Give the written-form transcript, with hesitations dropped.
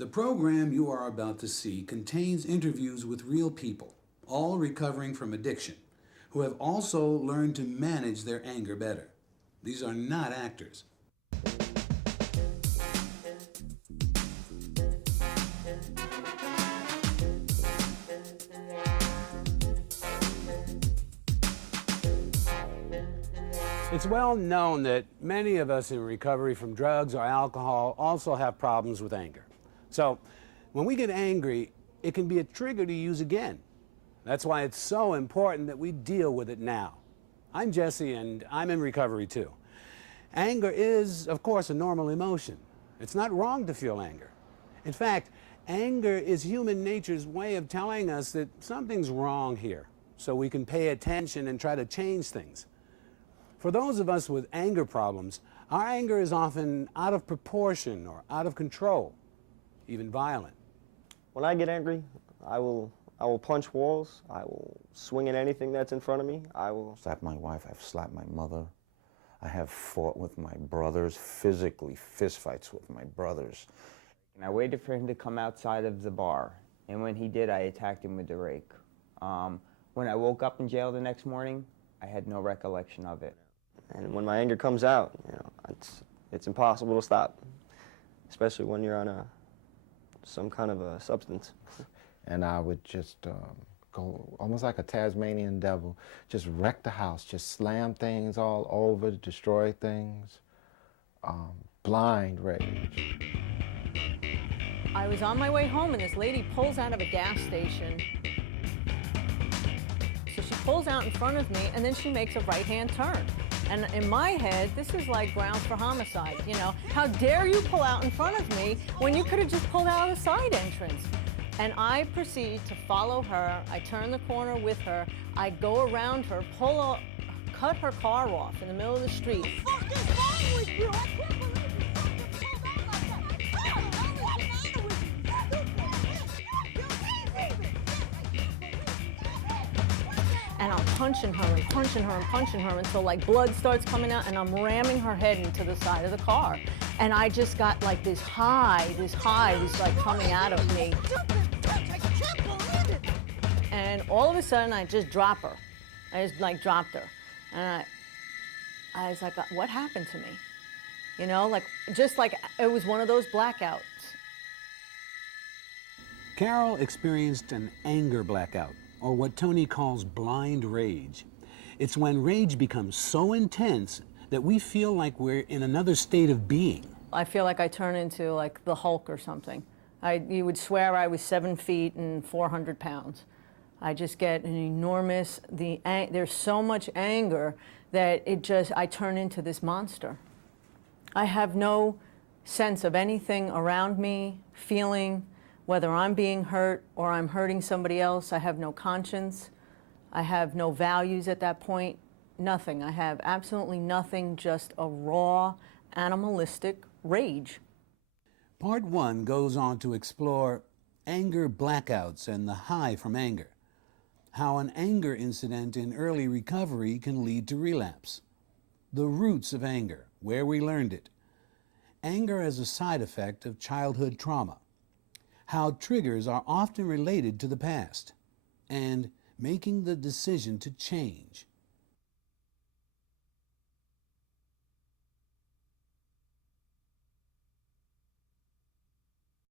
The program you are about to see contains interviews with real people, all recovering from addiction, who have also learned to manage their anger better. These are not actors. It's well known that many of us in recovery from drugs or alcohol also have problems with anger. So when we get angry, it can be a trigger to use again. That's why it's so important that we deal with it now. I'm Jesse, and I'm in recovery too. Anger is, of course, a normal emotion. It's not wrong to feel anger. In fact, anger is human nature's way of telling us that something's wrong here, so we can pay attention and try to change things. For those of us with anger problems, our anger is often out of proportion or out of control, even violent. When I get angry, I will punch walls. I will swing at anything that's in front of me. I will slap my wife. I've slapped my mother. I have fought with my brothers, physically, fistfights with my brothers. And I waited for him to come outside of the bar, and when he did, I attacked him with the rake. When I woke up in jail the next morning, I had no recollection of it. And when my anger comes out, you know, it's impossible to stop, especially when you're on some kind of a substance. And I would just go almost like a Tasmanian devil, just wreck the house, just slam things all over, destroy things, blind rage. I was on my way home and this lady pulls out of a gas station. So she pulls out in front of me and then she makes a right-hand turn. And in my head, this is like grounds for homicide, you know? How dare you pull out in front of me when you could have just pulled out a side entrance? And I proceed to follow her. I turn the corner with her. I go around her, cut her car off in the middle of the street. What the fuck is wrong with you? I can't believe you fucking pulled out like that. What the hell is the matter with you? And I'm punching her and punching her and punching her until like blood starts coming out and I'm ramming her head into the side of the car. And I just got like this high was like coming out of me. And all of a sudden I just drop her. I just like dropped her. And I was like, what happened to me? You know, like just like it was one of those blackouts. Carol experienced an anger blackout, or what Tony calls blind rage. It's when rage becomes so intense that we feel like we're in another state of being. I feel like I turn into like the Hulk or something. You would swear I was 7 feet and 400 pounds. I just get an enormous, there's so much anger that I turn into this monster. I have no sense of anything around me, feeling whether I'm being hurt or I'm hurting somebody else. I have no conscience. I have no values at that point. Nothing. I have absolutely nothing, just a raw, animalistic rage. Part 1 goes on to explore anger blackouts and the high from anger, how an anger incident in early recovery can lead to relapse, the roots of anger, where we learned it, anger as a side effect of childhood trauma, how triggers are often related to the past, and making the decision to change.